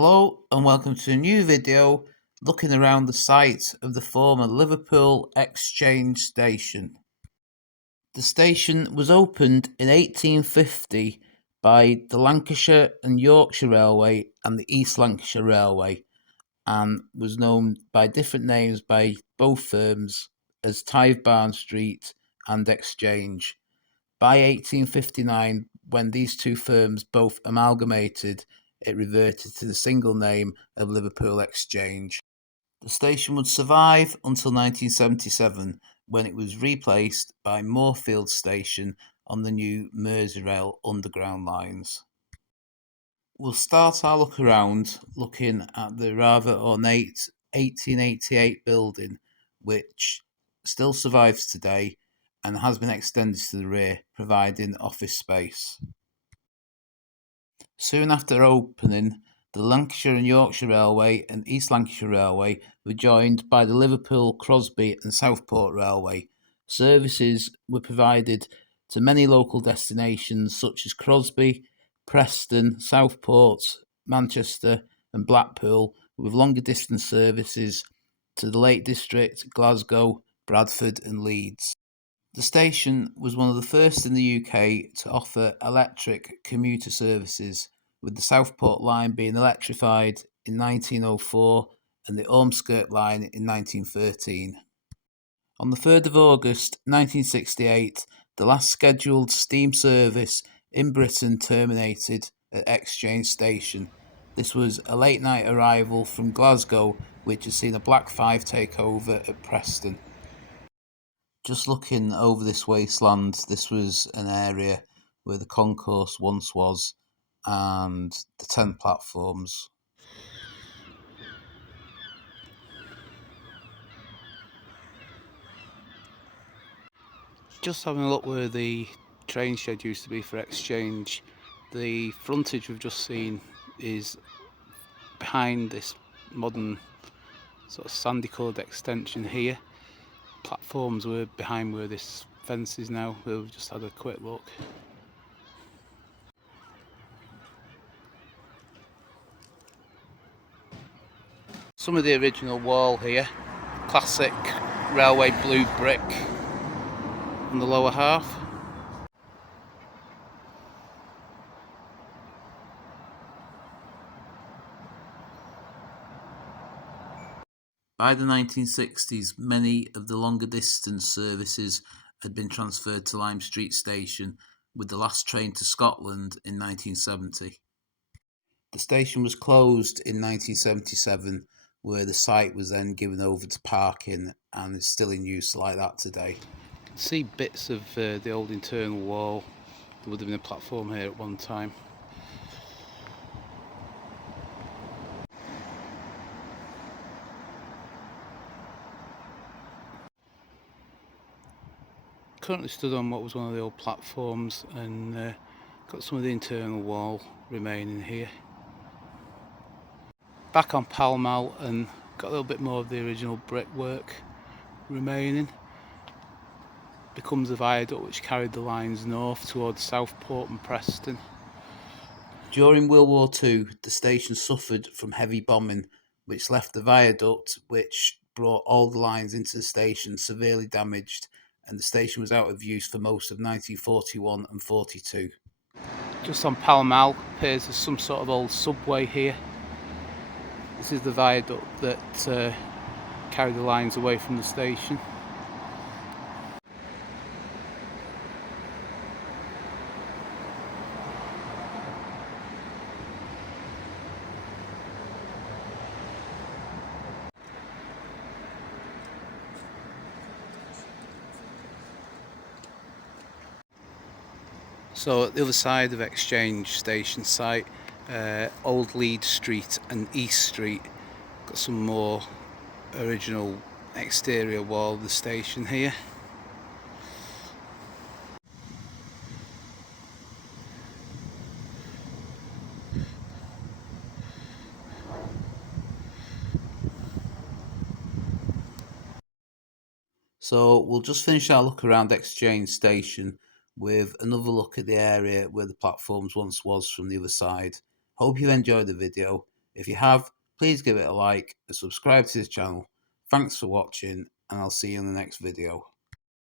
Hello and welcome to a new video looking around the site of the former Liverpool Exchange Station. The station was opened in 1850 by the Lancashire and Yorkshire Railway and the East Lancashire Railway, and was known by different names by both firms as Tithe Barn Street and Exchange. By 1859, when these two firms both amalgamated, it reverted to the single name of Liverpool Exchange. The station would survive until 1977, when it was replaced by Moorfields Station on the new Merseyrail underground lines. We'll start our look around looking at the rather ornate 1888 building, which still survives today and has been extended to the rear, providing office space. Soon after opening, the Lancashire and Yorkshire Railway and East Lancashire Railway were joined by the Liverpool, Crosby and Southport Railway. Services were provided to many local destinations such as Crosby, Preston, Southport, Manchester and Blackpool, with longer distance services to the Lake District, Glasgow, Bradford and Leeds. The station was one of the first in the UK to offer electric commuter services, with the Southport line being electrified in 1904 and the Ormskirk line in 1913. On the 3rd of August 1968, the last scheduled steam service in Britain terminated at Exchange Station. This was a late night arrival from Glasgow, which has seen a Black 5 take over at Preston. Just looking over this wasteland, this was an area where the concourse once was and the 10 platforms. Just having a look where the train shed used to be for Exchange. The frontage we've just seen is behind this modern sort of sandy coloured extension here. Platforms were behind where this fence is now. We've just had a quick look. Some of the original wall here, classic railway blue brick on the lower half. By the 1960s, many of the longer distance services had been transferred to Lime Street Station, with the last train to Scotland in 1970. The station was closed in 1977, where the site was then given over to parking and is still in use like that today. You can see bits of the old internal wall. There would have been a platform here at one time. Currently stood on what was one of the old platforms, and got some of the internal wall remaining here. Back on Pall Mall and got a little bit more of the original brickwork remaining. Becomes the viaduct which carried the lines north towards Southport and Preston. During World War II, the station suffered from heavy bombing, which left the viaduct, which brought all the lines into the station, severely damaged, and the station was out of use for most of 1941 and 42. Just on Pall Mall appears there's some sort of old subway here. This is the viaduct that carried the lines away from the station. So at the other side of Exchange Station site, Old Leeds Street and East Street, got some more original exterior wall of the station here. So we'll just finish our look around Exchange Station with another look at the area where the platforms once was from the other side. Hope you enjoyed the video. If you have, please give it a like and subscribe to this channel. Thanks for watching, and I'll see you in the next video.